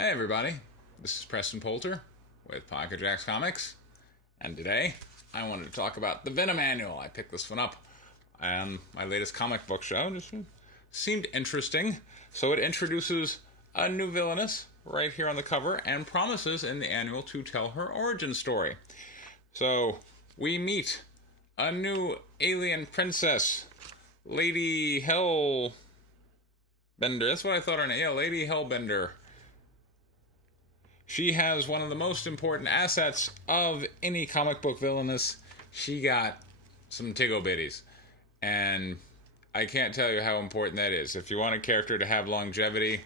Hey everybody, this is Preston Poulter with Pocket Jacks Comics, and today I wanted to talk about the Venom Annual. I picked this one up on my latest comic book show. Just seemed interesting. So it introduces a new villainess right here on the cover and promises in the annual to tell her origin story. So we meet a new alien princess, Lady Hellbender. That's what I thought her name. Yeah, Lady Hellbender. She has one of the most important assets of any comic book villainess. She got some tiggle bitties. And I can't tell you how important that is. If you want a character to have longevity,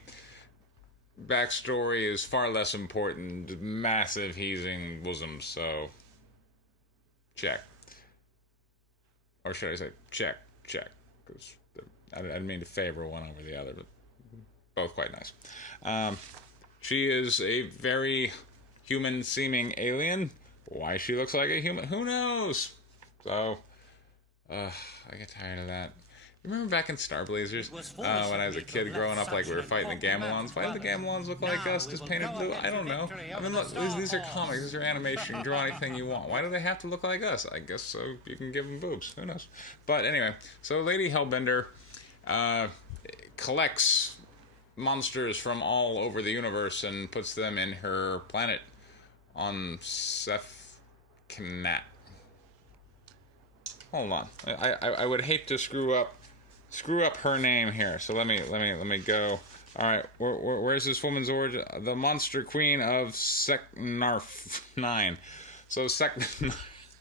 backstory is far less important. Massive heaving bosoms, so check. Or should I say check. Because I didn't mean to favor one over the other, but both quite nice. She is a very human-seeming alien. Why she looks like a human, who knows? So, I get tired of that. You remember back in Star Blazers, when I was a kid growing up, like we were fighting the Gamelons? Why did the Gamelons look like us, just painted blue? I don't know. I mean, look, these are comics, these are animation, you can draw anything you want. Why do they have to look like us? I guess so you can give them boobs, who knows? But anyway, so Lady Hellbender collects monsters from all over the universe and puts them in her planet on Sefknat. Hold on, I would hate to screw up her name here. So let me go. All right, where's this woman's origin? The Monster Queen of Seknarf 9. So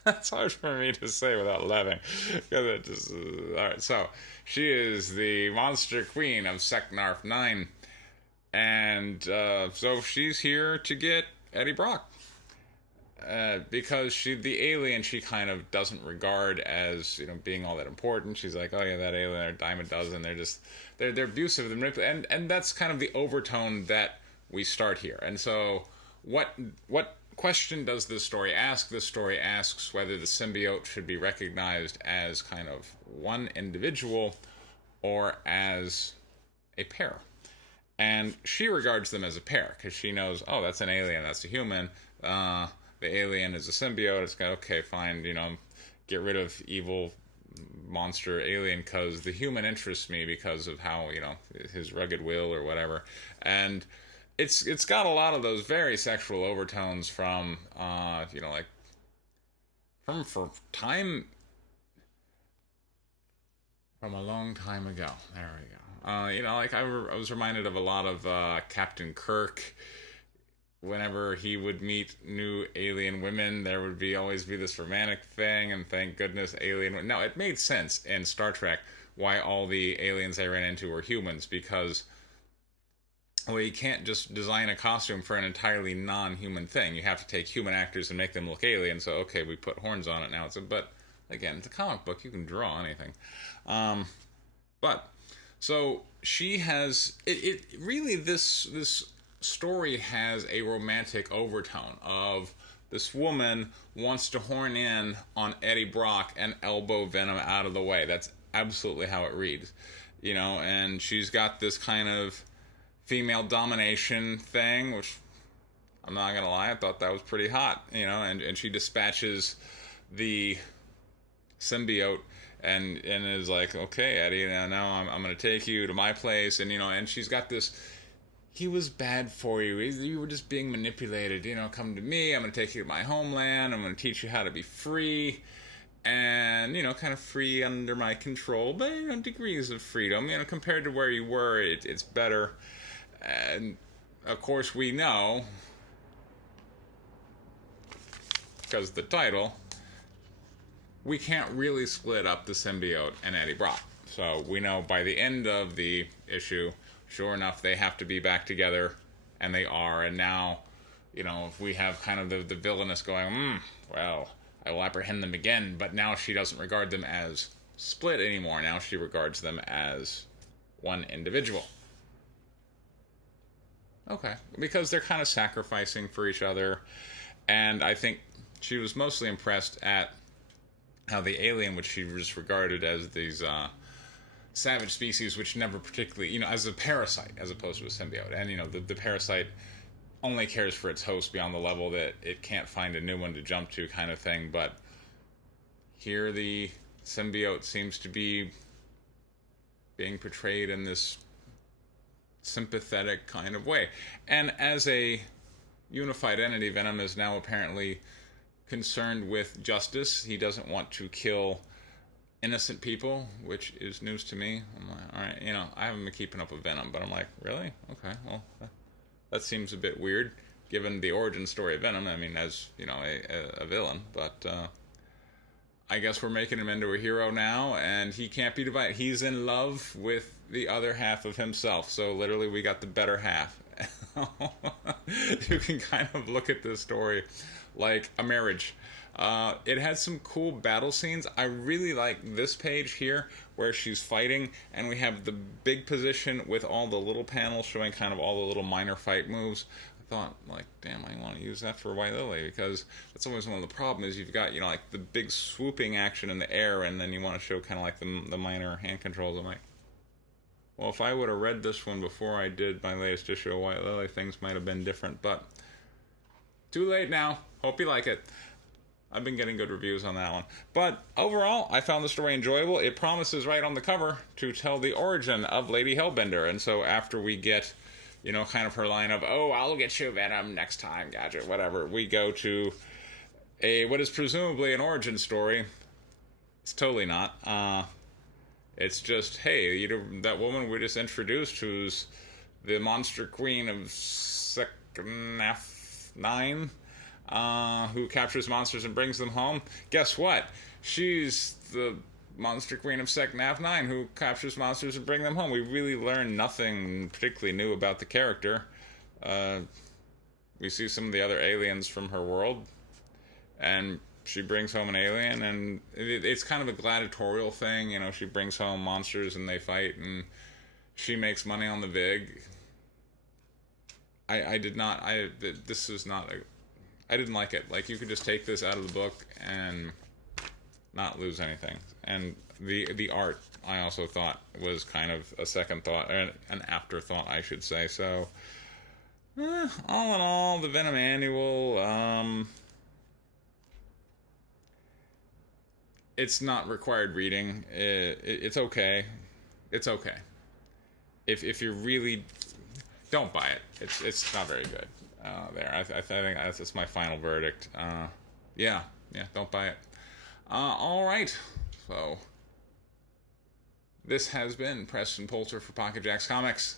that's hard for me to say without laughing. Because it just all right. So she is the Monster Queen of Seknarf 9, and so she's here to get Eddie Brock. Because the alien she kind of doesn't regard as being all that important. She's like, oh yeah, that alien, they're a dime a dozen. They're abusive, they're manipulative, and that's kind of the overtone that we start here. And so what question does this story ask? This story asks whether the symbiote should be recognized as kind of one individual or as a pair. And she regards them as a pair because she knows, oh, that's an alien, that's a human. The alien is a symbiote. It's got, okay, fine, get rid of evil monster alien because the human interests me because of how, his rugged will or whatever. And it's got a lot of those very sexual overtones from, like, from a long time ago. There we go. Like I was reminded of a lot of Captain Kirk. Whenever he would meet new alien women, there would always be this romantic thing, and thank goodness alien. Now, it made sense in Star Trek why all the aliens they ran into were humans, because you can't just design a costume for an entirely non-human thing. You have to take human actors and make them look alien. So, okay, we put horns on it now. But again, it's a comic book. You can draw anything. But so she has it really this story has a romantic overtone of this woman wants to horn in on Eddie Brock and elbow Venom out of the way. That's absolutely how it reads, and she's got this kind of female domination thing, which I'm not gonna lie, I thought that was pretty hot, and she dispatches the symbiote and is like, okay, Eddie, now I'm gonna take you to my place, and she's got this, he was bad for you. You were just being manipulated. Come to me. I'm going to take you to my homeland. I'm going to teach you how to be free. And, kind of free under my control. But, degrees of freedom. Compared to where you were, it's better. And, of course, we know, because of the title, we can't really split up the symbiote and Eddie Brock. So, we know by the end of the issue, sure enough, they have to be back together, and they are. And now, if we have kind of the villainess going, well, I will apprehend them again. But now she doesn't regard them as split anymore. Now she regards them as one individual. Okay, because they're kind of sacrificing for each other. And I think she was mostly impressed at how the alien, which she was regarded as these savage species which never particularly, as a parasite as opposed to a symbiote. And, the parasite only cares for its host beyond the level that it can't find a new one to jump to, kind of thing. But here the symbiote seems to be being portrayed in this sympathetic kind of way. And as a unified entity, Venom is now apparently concerned with justice. He doesn't want to kill innocent people, which is news to me. I'm like, all right, you know, I haven't been keeping up with Venom, but I'm like, really? Okay, well, that seems a bit weird, given the origin story of Venom. I mean, as, you know, a villain, but I guess we're making him into a hero now, and he can't be divided. He's in love with the other half of himself, so literally we got the better half. You can kind of look at this story like a marriage. It has some cool battle scenes. I really like this page here where she's fighting, and we have the big position with all the little panels showing kind of all the little minor fight moves. I thought, like, damn, I want to use that for White Lily, because that's always one of the problems is you've got, you know, like the big swooping action in the air, and then you want to show kind of like the minor hand controls. I'm like, well, if I would have read this one before I did my latest issue of White Lily, things might have been different, but too late now. Hope you like it. I've been getting good reviews on that one. But overall, I found the story enjoyable. It promises right on the cover to tell the origin of Lady Hellbender. And so after we get, you know, kind of her line of, oh, I'll get you Venom next time, Gadget, whatever, we go to what is presumably an origin story. It's totally not. It's just, hey, you know, that woman we just introduced who's the monster queen of Seknaf 9, who captures monsters and brings them home. Guess what? She's the monster queen of Seknaf 9 who captures monsters and bring them home. We really learn nothing particularly new about the character. We see some of the other aliens from her world, and she brings home an alien, and it's kind of a gladiatorial thing. You know, she brings home monsters and they fight, and she makes money on the VIG. I didn't like it. Like, you could just take this out of the book and not lose anything. And the art, I also thought, was kind of a second thought, or an afterthought, I should say. So, all in all, the Venom Annual, it's not required reading. It's okay. It's okay. If you really don't buy it, it's not very good. I think that's my final verdict. Yeah, don't buy it. All right. So this has been Preston Poulter for Pocket Jacks Comics.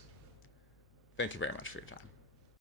Thank you very much for your time.